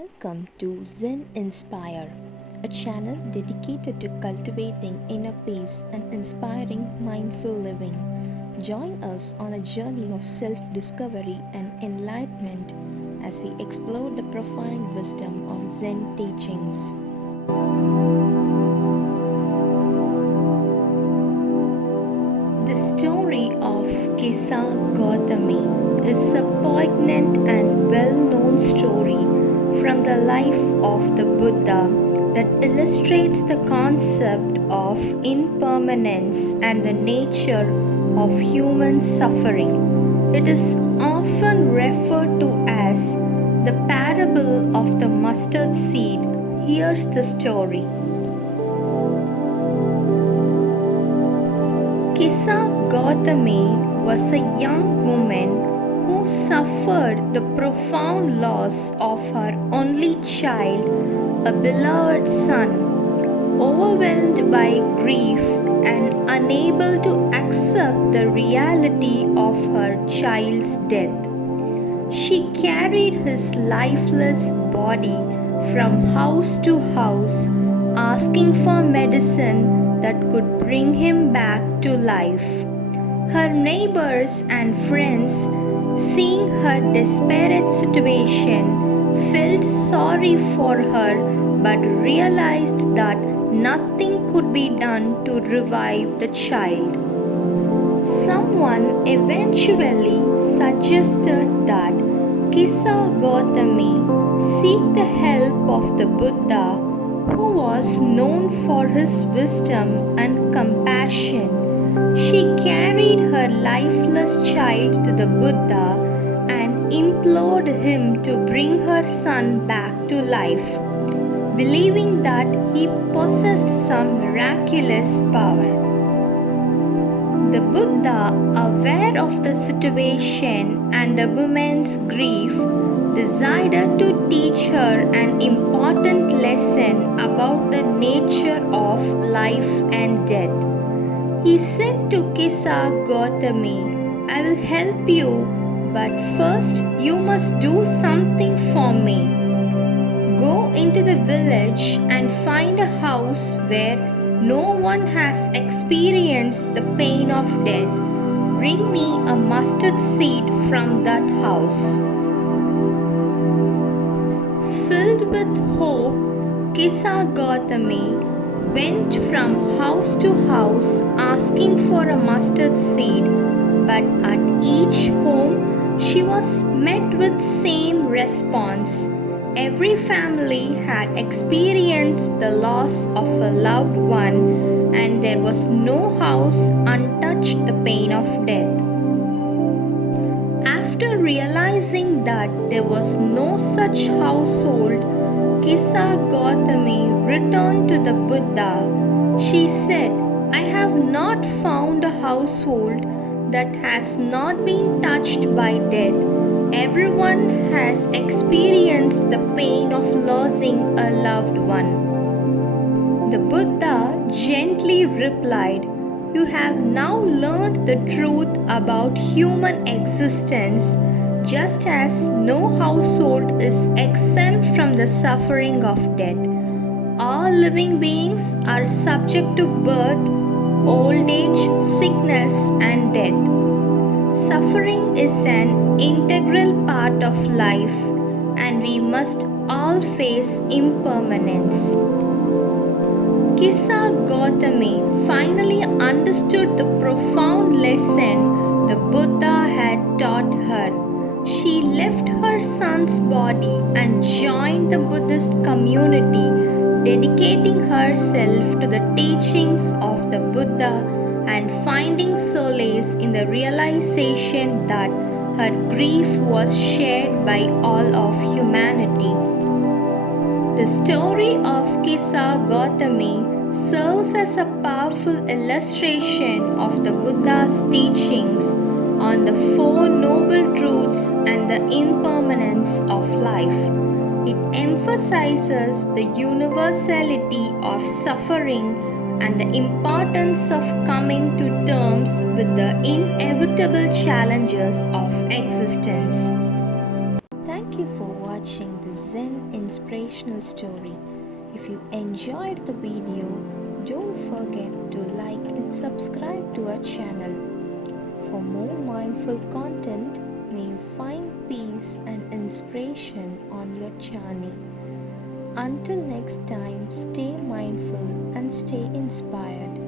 Welcome to Zen Inspire, a channel dedicated to cultivating inner peace and inspiring mindful living. Join us on a journey of self discovery and enlightenment as we explore the profound wisdom of Zen teachings. The story of Kisa Gautami is a poignant and well known story from the life of the Buddha that illustrates the concept of impermanence and the nature of human suffering. It is often referred to as the parable of the mustard seed. Here's the story. Kisa Gautami was a young woman who suffered the profound loss of her only child, a beloved son. Overwhelmed by grief and unable to accept the reality of her child's death, she carried his lifeless body from house to house, asking for medicine that could bring him back to life. Her neighbors and friends, seeing her desperate situation, felt sorry for her but realized that nothing could be done to revive the child. Someone eventually suggested that Kisa Gautami seek the help of the Buddha, who was known for his wisdom and compassion. She carried her lifeless child to the Buddha and implored him to bring her son back to life, believing that he possessed some miraculous power. The Buddha, aware of the situation and the woman's grief, decided to teach her an important lesson about the nature of life and death. He said to Kisa Gautami, "I will help you, but first you must do something for me. Go into the village and find a house where no one has experienced the pain of death. Bring me a mustard seed from that house." Filled with hope, Kisa Gautami went from house to house asking for a mustard seed, but at each home she was met with same response. Every family had experienced the loss of a loved one, and there was no house untouched the pain of death. After realizing that there was no such household, Kisa Gautami returned to the Buddha. She said, "I have not found a household that has not been touched by death. Everyone has experienced the pain of losing a loved one." The Buddha gently replied, "You have now learned the truth about human existence, just as no household is exempt from the suffering of death. All living beings are subject to birth, old age, sickness, and death. Suffering is an integral part of life, and we must all face impermanence." Kisa Gautami finally understood the profound lesson the Buddha had taught her. She left her son's body and joined the Buddhist community, dedicating herself to the teachings of the Buddha and finding solace in the realization that her grief was shared by all of humanity. The story of Kisa Gautami serves as a powerful illustration of the Buddha's teachings on the Four Noble Truths and the impermanence of life. It emphasizes the universality of suffering and the importance of coming to terms with the inevitable challenges of existence. Thank you for watching the Zen inspirational story. If you enjoyed the video, don't forget to like and subscribe to our channel. For more mindful content, may you find peace and inspiration on your journey. Until next time, stay mindful and stay inspired.